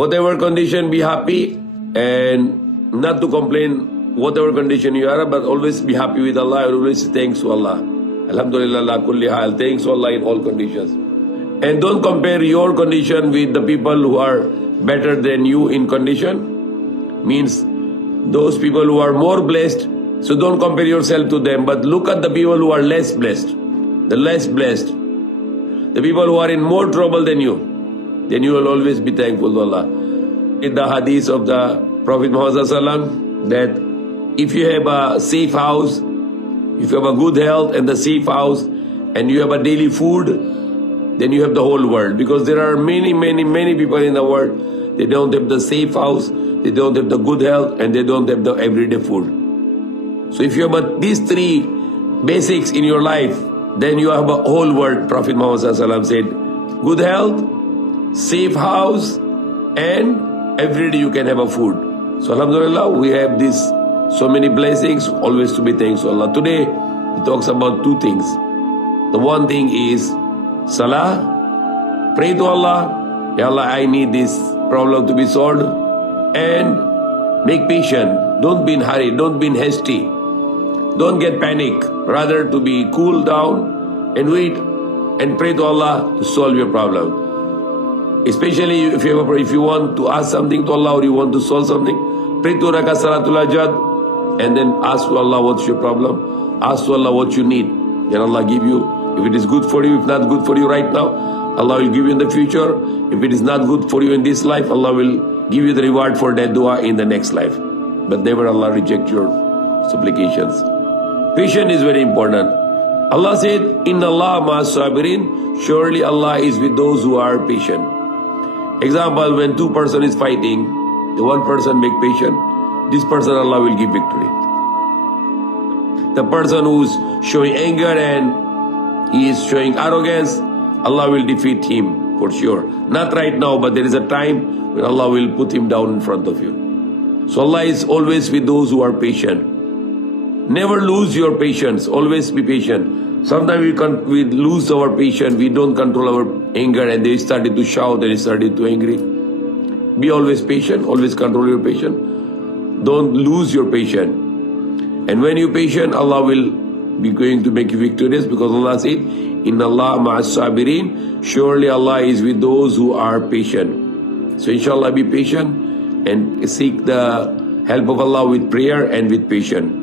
Whatever condition, be happy and not to complain whatever condition you are, but always be happy with Allah and always thanks to Allah. Alhamdulillah, la kulli hal. Thanks to Allah in all conditions. And don't compare your condition with the people who are better than you in condition. Means those people who are more blessed. So don't compare yourself to them, but look at the people who are less blessed. The less blessed. The people who are in more trouble than you. Then you will always be thankful to Allah. In the hadith of the Prophet Muhammad ﷺ, that if you have a safe house, if you have a good health and the safe house, and you have a daily food, then you have the whole world. Because there are many people in the world, they don't have the safe house, they don't have the good health, and they don't have the everyday food. So if you have these three basics in your life, then you have a whole world. Prophet Muhammad ﷺ said, good health, safe house, and every day you can have a food. So alhamdulillah, we have this so many blessings, always to be thankful to Allah. Today, he talks about two things. The one thing is salah, pray to Allah, Ya Allah, I need this problem to be solved, and make patient. Don't be in hurry, don't be in hasty. Don't get panic, rather to be cool down and wait and pray to Allah to solve your problem. Especially if you want to ask something to Allah or you want to solve something, pray to Rakat Salatul Hajat and then ask to Allah what's your problem, ask to Allah what you need, and Allah give you. If it is good for you, if not good for you right now, Allah will give you in the future. If it is not good for you in this life, Allah will give you the reward for that dua in the next life. But never Allah reject your supplications. Patience is very important. Allah said, Inna Allah ma'as sabirin, surely Allah is with those who are patient. Example, when two person is fighting, the one person make patient, this person Allah will give victory. The person who's showing anger and he is showing arrogance, Allah will defeat him for sure. Not right now, but there is a time when Allah will put him down in front of you. So Allah is always with those who are patient. Never lose your patience. Always be patient. Sometimes we lose our patience. We don't control our anger and they started to shout, they started to angry. Be always patient. Always control your patience. Don't lose your patience. And when you're patient, Allah will be going to make you victorious, because Allah said, Inna Allah ma'as sabirin. Surely Allah is with those who are patient. So inshallah, be patient and seek the help of Allah with prayer and with patience.